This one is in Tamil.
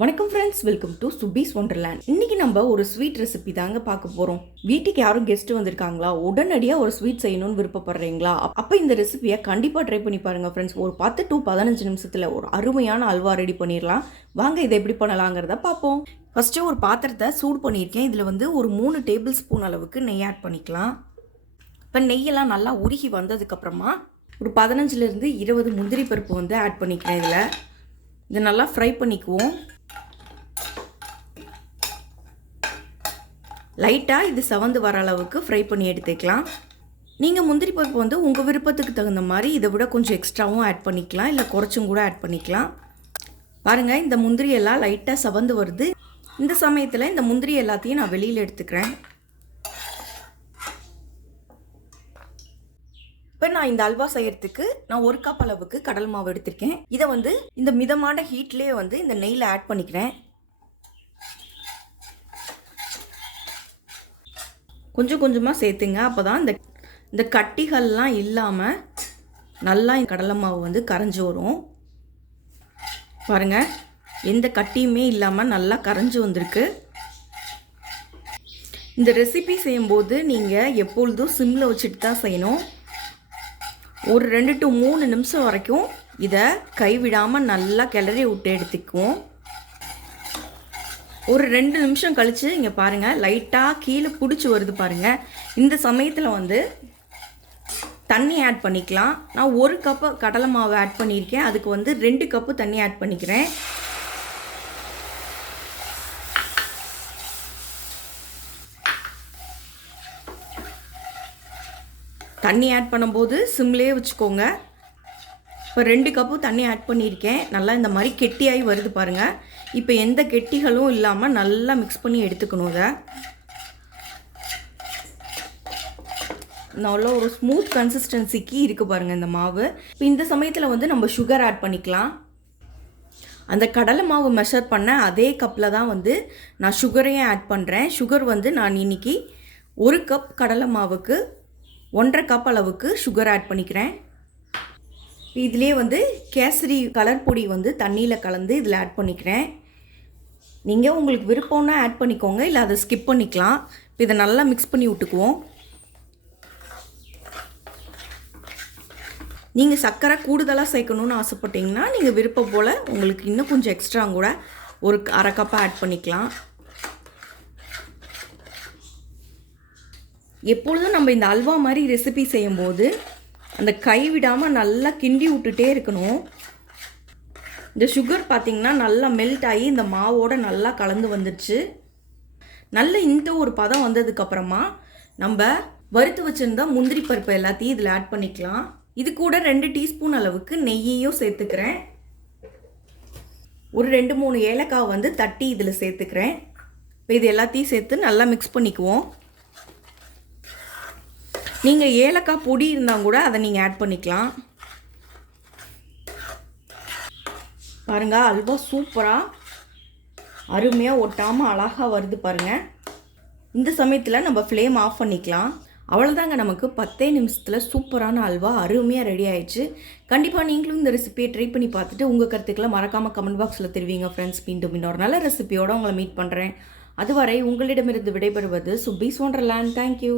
வணக்கம் friends welcome to Subi's Wonderland இன்னைக்கு நம்ம ஒரு ஸ்வீட் ரெசிபி தாங்க பார்க்க போகிறோம் வீட்டுக்கு யாரும் கெஸ்ட் வந்திருக்காங்களா? உடனடியாக ஒரு ஸ்வீட் செய்யணும்னு விருப்பப்படுறீங்களா? அப்போ இந்த ரெசிபியை கண்டிப்பாக ட்ரை பண்ணி பாருங்கள் ஃப்ரெண்ட்ஸ் ஒரு பத்து டு பதினஞ்சு நிமிஷத்தில் ஒரு அருமையான அல்வா ரெடி பண்ணிடலாம். வாங்க இதை எப்படி பண்ணலாங்கிறத பார்ப்போம். ஃபஸ்ட்டு ஒரு பாத்திரத்தை சூடு பண்ணியிருக்கேன். இதில் வந்து ஒரு மூணு டேபிள் ஸ்பூன் அளவுக்கு நெய் ஆட் பண்ணிக்கலாம். இப்போ நெய்யெல்லாம் நல்லா உருகி வந்ததுக்கப்புறமா ஒரு பதினஞ்சுலேருந்து இருபது முந்திரி பருப்பு வந்து ஆட் பண்ணிக்கிறேன் இதில். இதை நல்லா ஃப்ரை பண்ணிக்குவோம். லைட்டாக இது சவந்து வர அளவுக்கு ஃப்ரை பண்ணி எடுத்துக்கலாம். நீங்கள் முந்திரி பருப்பு வந்து உங்கள் விருப்பத்துக்கு தகுந்த மாதிரி இதை விட கொஞ்சம் எக்ஸ்ட்ராவும் ஆட் பண்ணிக்கலாம். இல்லை குறைச்சும் கூட ஆட் பண்ணிக்கலாம். பாருங்கள் இந்த முந்திரி எல்லாம் லைட்டாக சவந்து வருது. இந்த சமயத்தில் இந்த முந்திரி எல்லாத்தையும் நான் வெளியில் எடுத்துக்கிறேன். இப்போ நான் இந்த அல்வா செய்யறதுக்கு நான் ஒரு கப் அளவுக்கு கடல் மாவு எடுத்திருக்கேன். இதை வந்து இந்த மிதமான ஹீட்லேயே வந்து இந்த நெய்யில் ஆட் பண்ணிக்கிறேன். கொஞ்சம் கொஞ்சமாக சேர்த்துங்க. அப்போ தான் இந்த இந்த கட்டிகள்லாம் இல்லாமல் நல்லா கடலை மாவு வந்து கரைஞ்சி வரும். பாருங்கள் எந்த கட்டியுமே இல்லாமல் நல்லா கரைஞ்சி வந்திருக்கு. இந்த ரெசிபி செய்யும்போது நீங்கள் எப்பொழுதும் சிம்மில் வச்சுட்டு தான் செய்யணும். ஒரு ரெண்டு டு மூணு நிமிஷம் வரைக்கும் இதை கைவிடாமல் நல்லா கிளறி விட்டு எடுத்துக்குவோம். ஒரு ரெண்டு நிமிஷம் கழித்து இங்கே பாருங்கள் லைட்டாக கீழே பிடிச்சி வருது பாருங்கள் இந்த சமயத்தில் வந்து தண்ணி ஆட் பண்ணிக்கலாம். நான் ஒரு கப்பு கடலை மாவு ஆட் பண்ணியிருக்கேன். அதுக்கு வந்து ரெண்டு கப்பு தண்ணி ஆட் பண்ணிக்கிறேன். தண்ணி ஆட் பண்ணும்போது சிம்லேயே வச்சுக்கோங்க. இப்போ ரெண்டு கப்பு தண்ணி ஆட் பண்ணியிருக்கேன். நல்லா இந்த மாதிரி கெட்டியாகி வருது பாருங்கள் இப்போ எந்த கெட்டிகளும் இல்லாமல் நல்லா மிக்ஸ் பண்ணி எடுத்துக்கணும் இதை. நல்ல ஒரு ஸ்மூத் கன்சிஸ்டன்சிக்கு இருக்குது பாருங்கள் இந்த மாவு. இப்போ இந்த சமயத்தில் வந்து நம்ம சுகர் ஆட் பண்ணிக்கலாம். அந்த கடலை மாவு மெஷர் பண்ண அதே கப்பில் தான் வந்து நான் சுகரையும் ஆட் பண்ணுறேன் சுகர் வந்து நான் இன்னைக்கு ஒரு கப் கடலை மாவுக்கு ஒன்றரை கப் அளவுக்கு சுகர் ஆட் பண்ணிக்கிறேன். இதிலே வந்து கேசரி கலர் பொடி வந்து தண்ணியில் கலந்து இதில் ஆட் பண்ணிக்கிறேன். நீங்கள் உங்களுக்கு விருப்பம்னா ஆட் பண்ணிக்கோங்க இல்லை அதை ஸ்கிப் பண்ணிக்கலாம். இதை நல்லா மிக்ஸ் பண்ணி விட்டுக்குவோம். நீங்கள் சர்க்கரை கூடுதலாக சேர்க்கணுன்னு ஆசைப்பட்டீங்கன்னா நீங்கள் விருப்பம் போல் உங்களுக்கு இன்னும் கொஞ்சம் எக்ஸ்ட்ரா கூட ஒரு அரை கப்பாக ஆட் பண்ணிக்கலாம். எப்பொழுதும் நம்ம இந்த அல்வா மாதிரி ரெசிபி செய்யும்போது அந்த கை விடாமல் நல்லா கிண்டி விட்டுட்டே இருக்கணும். இந்த சுகர் பார்த்திங்கன்னா நல்லா மெல்ட் ஆகி இந்த மாவோட நல்லா கலந்து வந்துடுச்சு நல்ல இந்த ஒரு பதம் வந்ததுக்கப்புறமா நம்ம வறுத்து வச்சுருந்த முந்திரி பருப்பு எல்லாத்தையும் இதில் ஆட் பண்ணிக்கலாம். இது கூட ரெண்டு டீஸ்பூன் அளவுக்கு நெய்யையும் சேர்த்துக்கிறேன். ஒரு ரெண்டு மூணு ஏலக்காய் வந்து தட்டி இதில் சேர்த்துக்கிறேன். இப்போ இது எல்லாத்தையும் சேர்த்து நல்லா மிக்ஸ் பண்ணிக்குவோம். நீங்கள் ஏலக்காய் பொடி இருந்தால் கூட அதை நீங்கள் ஆட் பண்ணிக்கலாம். பாருங்கள் அல்வா சூப்பராக அருமையாக ஒட்டாமல் அழகாக வருது பாருங்கள் இந்த சமயத்தில் நம்ம ஃப்ளேம் ஆஃப் பண்ணிக்கலாம். அவ்வளோதாங்க நமக்கு. பத்தே நிமிஷத்தில் சூப்பரான அல்வா அருமையாக ரெடி ஆயிடுச்சு. கண்டிப்பாக நீங்களும் இந்த ரெசிபியை ட்ரை பண்ணி பார்த்துட்டு உங்கள் கருத்துக்களை மறக்காமல் கமெண்ட் பாக்ஸில் தெரிவிங்க ஃப்ரெண்ட்ஸ் மீண்டும் இன்னொரு நல்ல ரெசிபியோடு உங்களை மீட் பண்ணுறேன் அதுவரை உங்களிடமிருந்து விடைபெறுவது சுபீஸ் ஒண்டர்லேண்ட் தேங்க்யூ